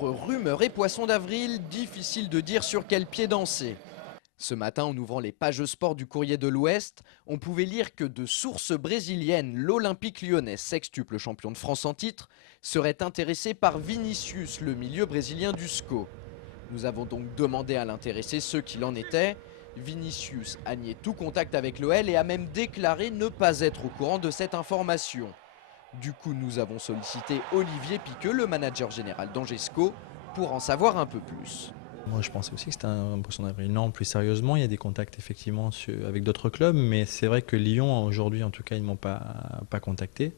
Entre rumeurs et poissons d'avril, difficile de dire sur quel pied danser. Ce matin, en ouvrant les pages sport du Courrier de l'Ouest, on pouvait lire que de sources brésiliennes, l'Olympique lyonnais, sextuple champion de France en titre, serait intéressé par Vinicius, le milieu brésilien du SCO. Nous avons donc demandé à l'intéressé ce qu'il en était. Vinicius a nié tout contact avec l'OL et a même déclaré ne pas être au courant de cette information. Du coup, nous avons sollicité Olivier Piqueux, le manager général d'Angesco, pour en savoir un peu plus. Moi, je pensais aussi que c'était un poisson d'avril. Non, plus sérieusement, il y a des contacts effectivement avec d'autres clubs, mais c'est vrai que Lyon, aujourd'hui, en tout cas, ils ne m'ont pas contacté.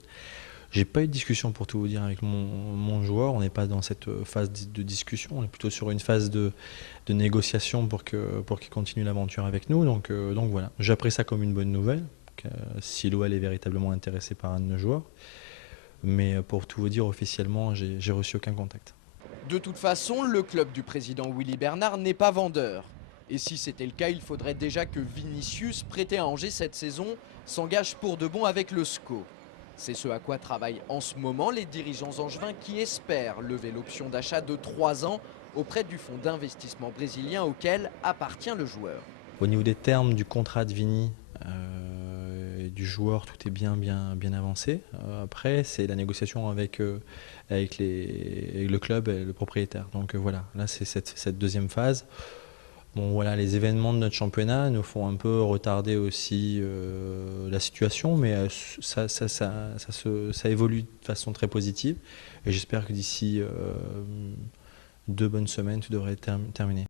J'ai pas eu de discussion pour tout vous dire avec mon joueur. On n'est pas dans cette phase de discussion. On est plutôt sur une phase de négociation pour qu'il continue l'aventure avec nous. Donc voilà, j'ai pris ça comme une bonne nouvelle. Si l'OL est véritablement intéressé par un de nos joueurs. Mais pour tout vous dire, officiellement, j'ai reçu aucun contact. De toute façon, le club du président Willy Bernard n'est pas vendeur. Et si c'était le cas, il faudrait déjà que Vinicius, prêté à Angers cette saison, s'engage pour de bon avec le SCO. C'est ce à quoi travaillent en ce moment les dirigeants angevins qui espèrent lever l'option d'achat de 3 ans auprès du fonds d'investissement brésilien auquel appartient le joueur. Au niveau des termes du contrat de Vini et du joueur, tout est bien avancé. Après, c'est la négociation avec le club et le propriétaire. Donc voilà, là c'est cette deuxième phase. Bon voilà, les événements de notre championnat nous font un peu retarder aussi la situation, mais ça évolue de façon très positive. Et j'espère que d'ici 2 bonnes semaines, tout devrait être terminé.